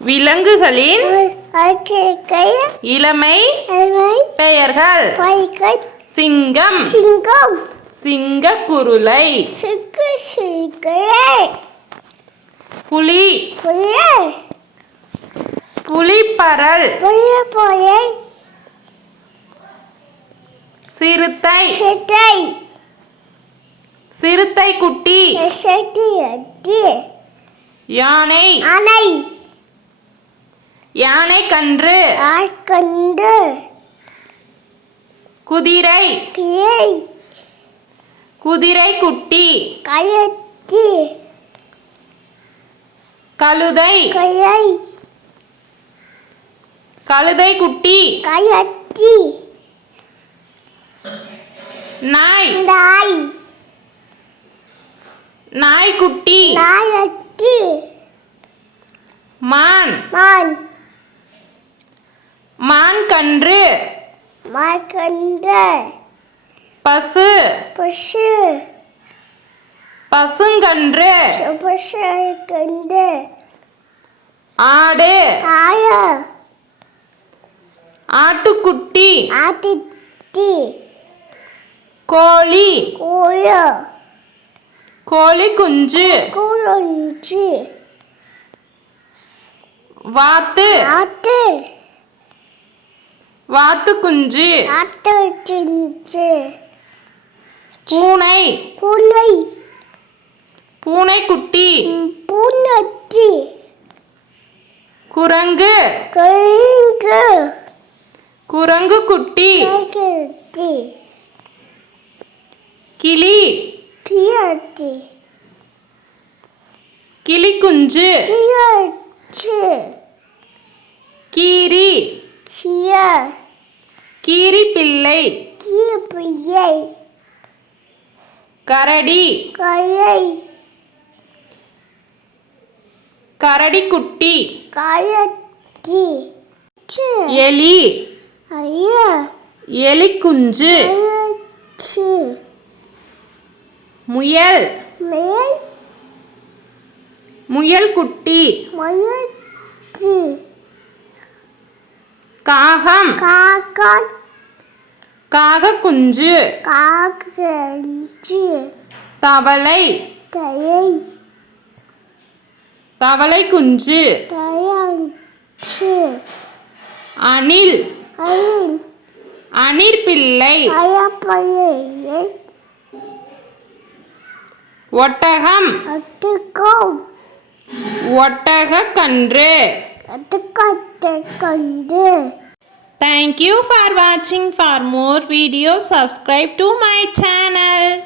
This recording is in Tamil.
விலங்குகளின் இளமை பெயர்கள் சிங்கம் சிங்கம் சுக்கு சிறுகளை புலி புலிப்பரல் சிறுத்தை சிட்டை சிறுத்தை குட்டி யானை அணை யானை கன்று. ஆட்கொண்டு குதிரை. கிளை குதிரை குட்டி. கயத்தி கழுதை. கையை கழுதை குட்டி. கயத்தி நாய். நாய். நாய்க்குட்டி நாயத்தி மான். மான். மான் கன்று மார்க்கண்ட பசு. பசு. பசுங்கன்று. கண்டு ஆடு. ஆய ஆட்டுக்குட்டி. ஆட்டித்தி கோழி. கோய கோழி. குஞ்சு கூலொஞ்சி வாத்து. ஆட்டு வாத்து. குஞ்சு ஆட்டு சிஞ்சு பூனை. பூனை. பூனைக்குட்டி. பூனத்தி குரங்கு. கழுங்கு குரங்கு. குட்டி கழுத்தி கிளி. கிளி குஞ்சு கியச்சு கீரி. கிய கீரி பிள்ளை கியப்பியை கரடி. கையை கரடி குட்டி கயத்தி எலி. ஐய. எலி குஞ்சு கயச்சு முயல். மேல் முயல் காகம். காக குஞ்சு காக்கஞ்சு தவளை. தையை தவளை குஞ்சு அணில். அயன் அணிற் பிள்ளை அயப்பையை ஒட்டகம். அட்டுக்கும். Thank you for watching. For more videos, subscribe to my channel.